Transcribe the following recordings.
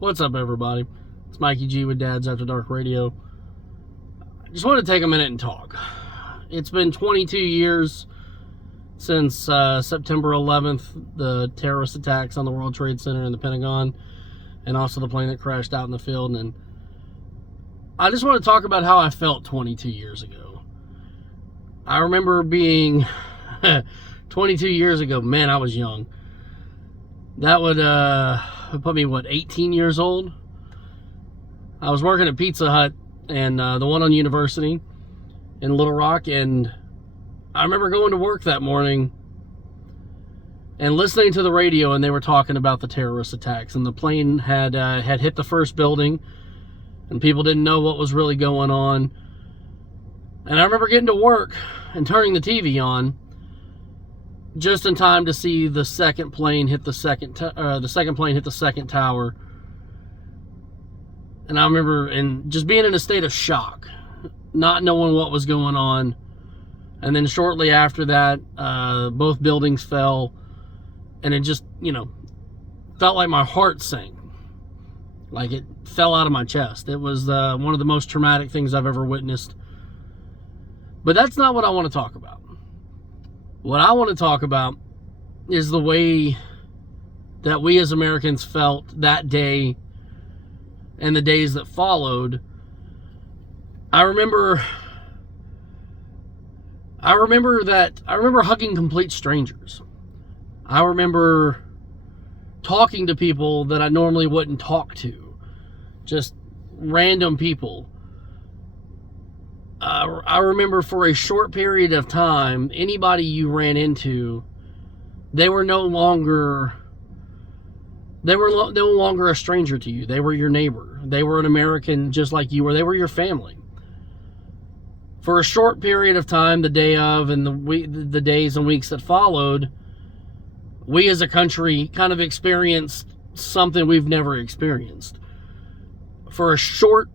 What's up, everybody? It's Mikey G with Dad's After Dark Radio. I just want to take a minute and talk. It's been 22 years since September 11th, the terrorist attacks on the World Trade Center and the Pentagon, and also the plane that crashed out in the field. And I just want to talk about how I felt 22 years ago. I remember being 22 years ago, man, I was young. That would put me, 18 years old? I was working at Pizza Hut, and the one on University in Little Rock, and I remember going to work that morning and listening to the radio, and they were talking about the terrorist attacks, and the plane had hit the first building, and people didn't know what was really going on. And I remember getting to work and turning the TV on just in time to see the second plane hit the second tower. And I remember just being in a state of shock, not knowing what was going on. And then shortly after that, both buildings fell, and it just, felt like my heart sank. Like it fell out of my chest. It was one of the most traumatic things I've ever witnessed. But that's not what I want to talk about. What I want to talk about is the way that we as Americans felt that day and the days that followed. I remember hugging complete strangers. I remember talking to people that I normally wouldn't talk to. Just random people. I remember for a short period of time, anybody you ran into, they were no longer a stranger to you. They were your neighbor. They were an American just like you were. They were your family. For a short period of time, the day of and the days and weeks that followed, we as a country kind of experienced something we've never experienced. For a short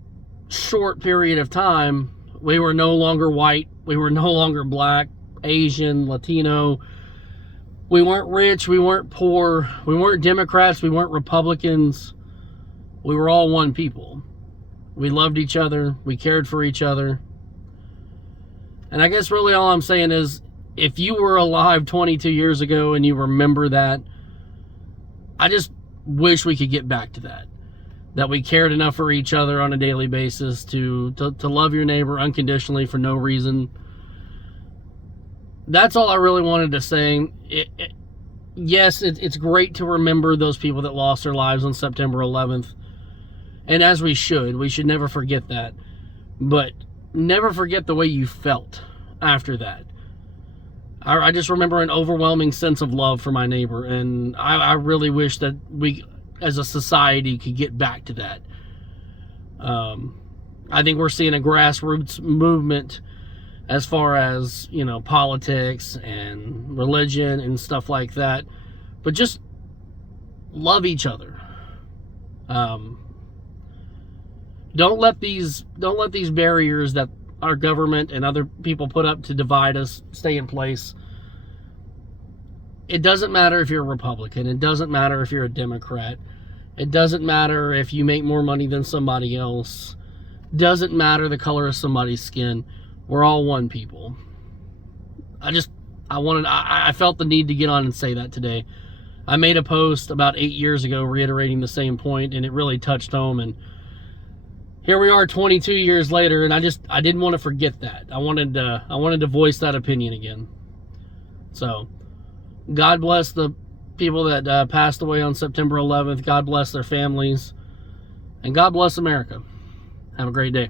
period of time, we were no longer white. We were no longer black, Asian, Latino. We weren't rich. We weren't poor. We weren't Democrats. We weren't Republicans. We were all one people. We loved each other. We cared for each other. And I guess really all I'm saying is, if you were alive 22 years ago and you remember that, I just wish we could get back to that. That we cared enough for each other on a daily basis to love your neighbor unconditionally for no reason. That's all I really wanted to say. Yes, it's great to remember those people that lost their lives on September 11th. And as we should never forget that. But never forget the way you felt after that. I just remember an overwhelming sense of love for my neighbor. And I really wish that we, as a society, could get back to that. I think we're seeing a grassroots movement as far as, politics and religion and stuff like that. But just love each other. Don't let these barriers that our government and other people put up to divide us stay in place. It doesn't matter if you're a Republican. It doesn't matter if you're a Democrat. It doesn't matter if you make more money than somebody else. Doesn't matter the color of somebody's skin. We're all one people. I felt the need to get on and say that today. I made a post about 8 years ago reiterating the same point, and it really touched home. And here we are 22 years later, and I didn't want to forget that. I wanted to voice that opinion again. So, God bless the people that passed away on September 11th. God bless their families. And God bless America. Have a great day.